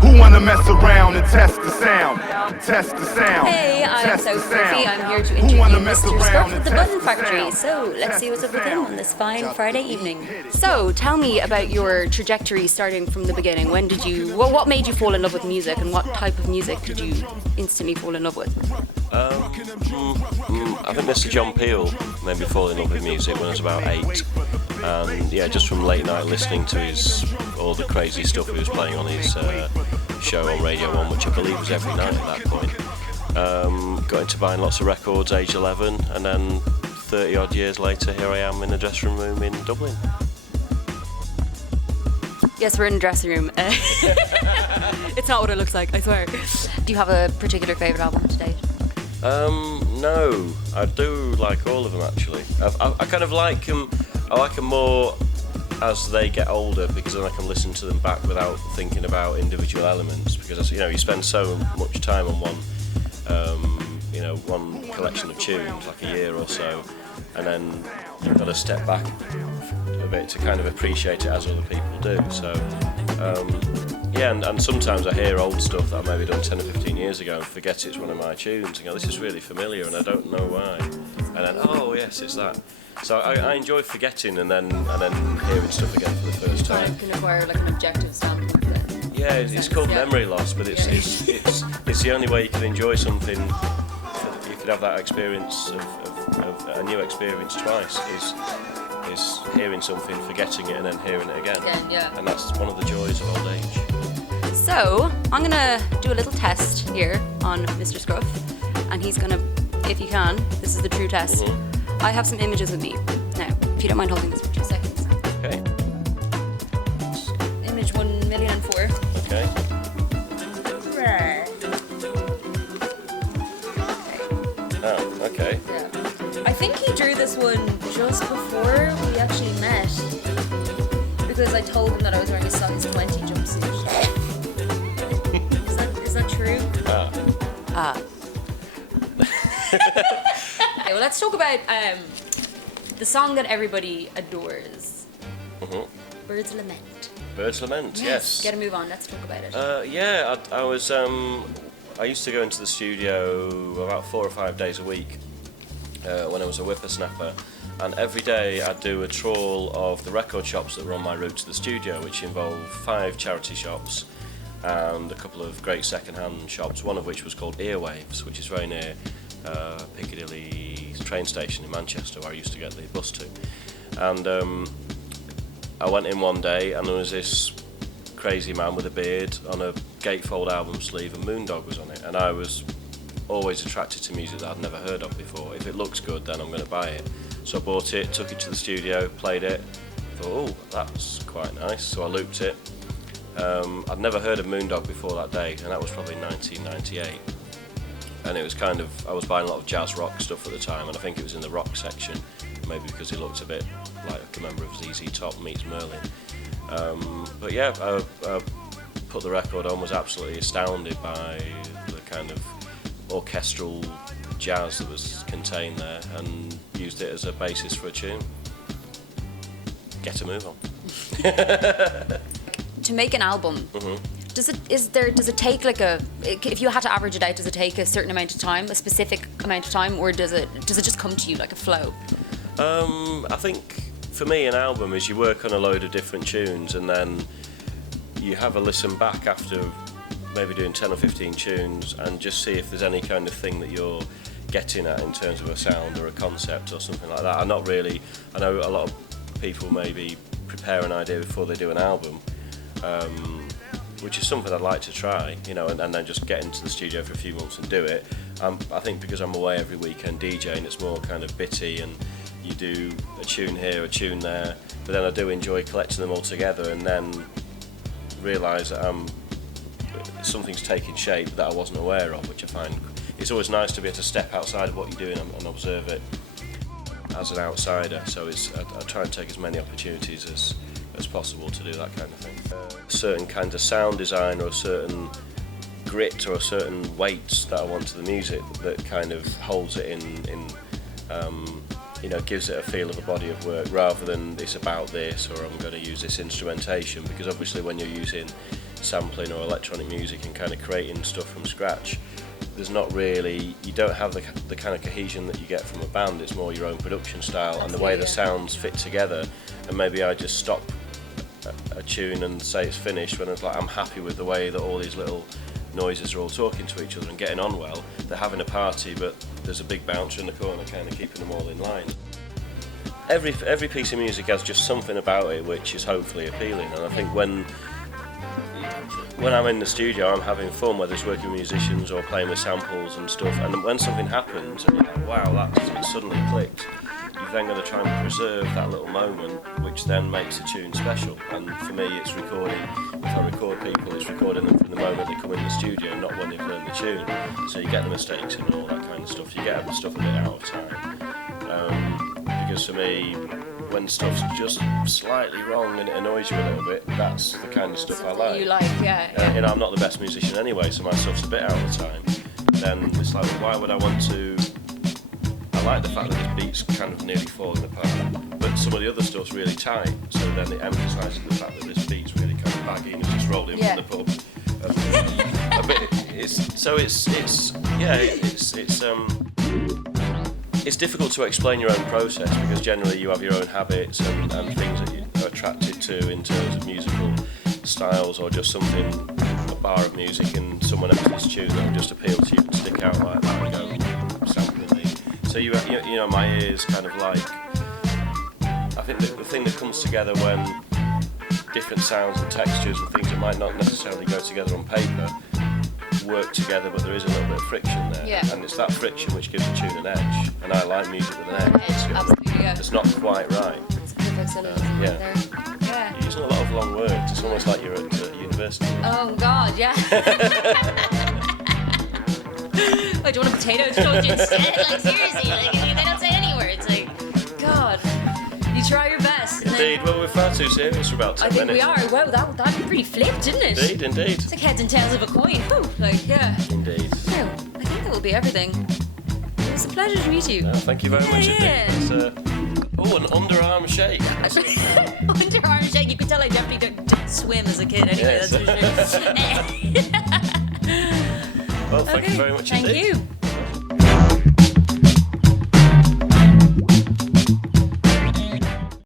Who wanna mess around and test the sound? Test the sound. Hey, I'm Sophie. I'm here to interview Mr Scruff at the Button Factory. So let's see what's up with him on this fine Friday evening. So tell me about your trajectory starting from the beginning. When did you? What made you fall in love with music, and what type of music did you instantly fall in love with? I think Mr John Peel made me fall in love with music when I was about 8. And yeah, just from late night listening to all the crazy stuff he was playing on his show on Radio 1, which I believe was every night at that point. Got into buying lots of records age 11, and then 30 odd years later, here I am in a dressing room in Dublin. Yes, we're in a dressing room. It's not what it looks like, I swear. Do you have a particular favourite album to date? No, I do like all of them actually. I kind of like them. I like them more as they get older, because then I can listen to them back without thinking about individual elements. Because you spend so much time on one collection of tunes, like a year or so, and then you've got to step back a bit to kind of appreciate it as other people do. So yeah, and sometimes I hear old stuff that I maybe done 10 or 15 years ago and forget it's one of my tunes and go, this is really familiar and I don't know why. And then, oh yes, it's that. So I enjoy forgetting and then hearing stuff again for the first time. You can acquire like an objective standpoint then. Yeah, it's called memory loss, but it's the only way you can enjoy something. You could have that experience of a new experience twice. Is hearing something, forgetting it, and then hearing it again. Yeah. And that's one of the joys of old age. So, I'm gonna do a little test here on Mr Scruff, and he's gonna, if you can, this is the true test. I have some images with me. Now, if you don't mind holding this for 2 seconds. Okay. Image 1,000,004. Okay. Oh, okay. Yeah. I think he drew this one just before we actually met, because I told him that I was wearing a size 20 jumpsuit. Is that true? Okay, well, let's talk about the song that everybody adores. Birds Lament. Birds Lament, yes. Get a move on, let's talk about it. Yeah, I used to go into the studio about 4 or 5 days a week when I was a whippersnapper, and every day I'd do a trawl of the record shops that were on my route to the studio, which involved 5 charity shops and a couple of great second-hand shops, one of which was called Earwaves, which is very near Piccadilly train station in Manchester, where I used to get the bus to. And I went in one day and there was this crazy man with a beard on a gatefold album sleeve, and Moondog was on it, and I was always attracted to music that I'd never heard of before. If it looks good, then I'm going to buy it. So I bought it, took it to the studio, played it, thought, oh, that's quite nice, so I looped it. I'd never heard of Moondog before that day, and that was probably 1998. And it was kind of, I was buying a lot of jazz rock stuff at the time, and I think it was in the rock section, maybe because it looked a bit like a member of ZZ Top meets Merlin. But yeah, I put the record on, was absolutely astounded by the kind of orchestral jazz that was contained there, and used it as a basis for a tune. Get a move on. To make an album, does it take like if you had to average it out, does it take a certain amount of time, a specific amount of time, or does it just come to you like a flow? I think for me an album is you work on a load of different tunes and then you have a listen back after maybe doing 10 or 15 tunes and just see if there's any kind of thing that you're getting at in terms of a sound or a concept or something like that. I know a lot of people maybe prepare an idea before they do an album, which is something I'd like to try, and then just get into the studio for a few months and do it. I think because I'm away every weekend DJing, it's more kind of bitty, and you do a tune here, a tune there, but then I do enjoy collecting them all together and then realise that something's taking shape that I wasn't aware of, which I find it's always nice to be able to step outside of what you're doing and observe it as an outsider. So I try and take as many opportunities as possible to do that kind of thing. A certain kind of sound design or a certain grit or a certain weight that I want to the music that kind of holds it in gives it a feel of a body of work rather than it's about this or I'm going to use this instrumentation, because obviously when you're using sampling or electronic music and kind of creating stuff from scratch, there's not really, you don't have the kind of cohesion that you get from a band. It's more your own production style and the way the sounds fit together, and maybe I just stop a tune and say it's finished when it's like I'm happy with the way that all these little noises are all talking to each other and getting on well. They're having a party, but there's a big bouncer in the corner kind of keeping them all in line. Every piece of music has just something about it which is hopefully appealing, and I think when I'm in the studio I'm having fun, whether it's working with musicians or playing with samples and stuff, and when something happens and you're like, wow, it suddenly clicked, you've then got to try and preserve that little moment, which then makes the tune special. And for me it's recording, if I record people, it's recording them from the moment they come in the studio, not when they've learned the tune. So you get the mistakes and all that kind of stuff, you get the stuff a bit out of time. Because for me, when stuff's just slightly wrong and it annoys you a little bit, that's the kind of stuff I like. You like, yeah. I'm not the best musician anyway, so my stuff's a bit out of time. Then it's like, why would I want to... I like the fact that this beat's kind of nearly falling apart, but some of the other stuff's really tight, so then it emphasises the fact that this beat's really kind of baggy and it's just rolled in from the pub. It's difficult to explain your own process, because generally you have your own habits and things that you are attracted to in terms of musical styles, or just something, a bar of music and someone else's tune that will just appeal to you and stick out like that and go sampling me. So you know, my ears kind of like, I think the thing that comes together when different sounds and textures and things that might not necessarily go together on paper work together, but there is a little bit of friction there, and it's that friction which gives a tune an edge, and I like music with an edge. It's not quite right. It's perfect syllogism right there. Yeah. You're using a lot of long words. It's almost like you're at university. Oh God, yeah. Wait, do you want a potato toast instead? Like seriously, like they don't say any words. Like, God, you try your best. Indeed. Well, we're far too serious for about 10 minutes. I think we are. Wow, that'd be pretty flipped, didn't it? Indeed. It's like heads and tails of a coin. Whew, like, yeah. Indeed. Well, I think that will be everything. It was a pleasure to meet you. Thank you very much indeed. It's, an underarm shake. Underarm shake. You could tell I definitely didn't swim as a kid anyway. Yes. That's for sure. Well, thank you very much indeed. Thank you.